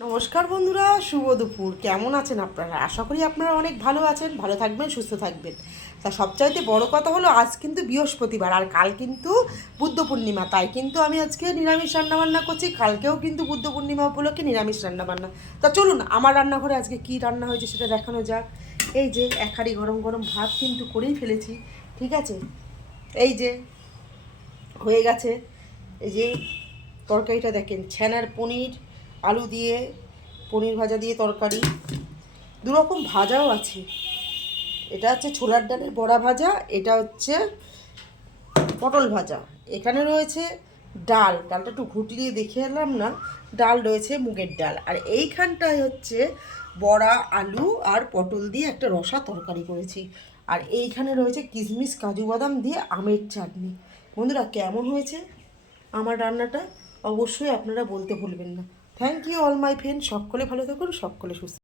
নমস্কার বন্ধুরা, শুভ দুপুর। কেমন আছেন আপনারা? আশা করি আপনারা অনেক ভালো আছেন, ভালো থাকবেন, সুস্থ থাকবেন। তা সবচাইতে বড় কথা হলো আজ কিন্তু বৃহস্পতিবার আর কাল কিন্তু বুদ্ধ পূর্ণিমা, তাই কিন্তু আমি আজকে নিরামিষ রান্নাবান্না করছি। কালকেও কিন্তু বুদ্ধ পূর্ণিমা উপলক্ষে নিরামিষ রান্নাবান্না। তা চলুন আমার রান্নাঘরে আজকে কী রান্না হয়েছে সেটা দেখানো যাক। এই যে এক হাঁড়ি গরম গরম ভাত কিন্তু করেই ফেলেছি, ঠিক আছে। এই যে হয়ে গেছে। এই যে তরকারিটা দেখেন, ছানার পনির, আলু দিয়ে পনির ভাজা দিয়ে তরকারি। দুরকম ভাজাও আছে, এটা হচ্ছে ছোলার ডালের বড়া ভাজা, এটা হচ্ছে পটল ভাজা। এখানে রয়েছে ডালটা একটু ঘুটলিয়ে দেখে এলাম না, ডাল রয়েছে মুগের ডাল। আর এইখানটায় হচ্ছে বড়া, আলু আর পটল দিয়ে একটা রসা তরকারি করেছি। আর এইখানে রয়েছে কিশমিশ, কাজু বাদাম দিয়ে আমের চাটনি। বন্ধুরা, কেমন হয়েছে আমার রান্নাটা? অবশ্যই আপনারা বলতে ভুলবেন না। Thank you all my friend. সকলে ভালো থাকুন, সকলে সুস্থ।